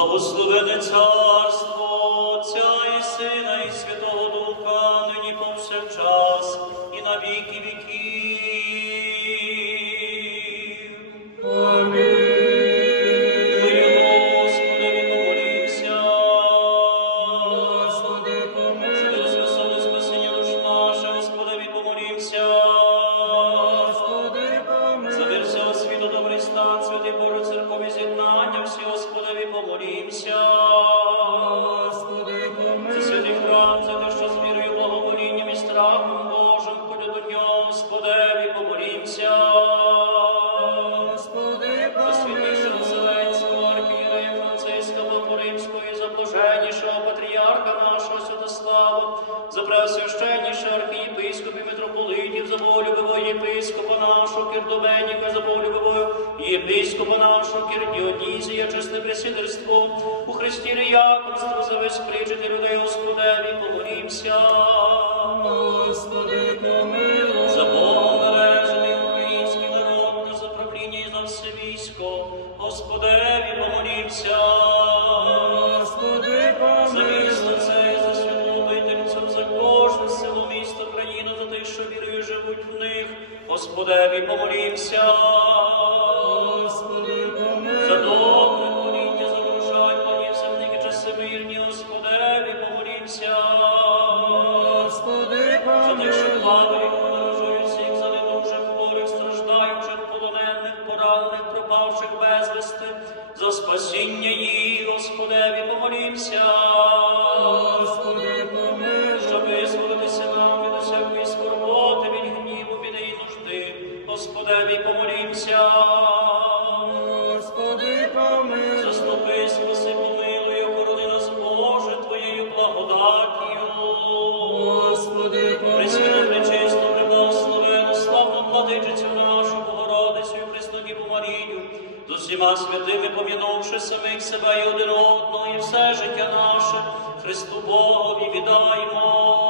Благословене царство Отця і Сина, і Святого Духа, нині повсякчас, і на віки віків. Мирі Господові помолімся. Господи, помилуй, За спасіння душ наша, Господові помолімся. Господи, За помилуй, світу, добрий стан, святий всі Господові помолімся. Преосвященніше архієпископів митрополитів, за волюбивого єпископа нашого Кирдоменіка, за волюбивого єпископа нашого Кирдіонізія, чесне пресвітерство, у Христі ріяконство, за весь причити людей Господеві, помолімся. Господи, помилуй, За Богом бережений український народ, за правління і за все військо, Господеві помолімся. Що вірою живуть в них, Господеві помолімся. Господи, За добре творіння, за врожай, планів земних часи мирні, Господеві помолімся. Господи, За тих, що помилуй, плавають, подорожують всіх, за недужих, хворих, страждаючих, полонених, поранених, пропавших безвісти, за спасіння їх, Господеві, помолімся. Господеві, помолімся. Господи, помилуй, Заступи, спаси, помилуй, охорони нас, Боже, Твоєю благодаттю. Господи, помилуй, пречисту, преблагословену, славну владичицю нашу, Богородицю і Преснодіву Марію, з усіма святими помінувши самих себе і один одного, і все життя наше, Христу Богові віддаймо.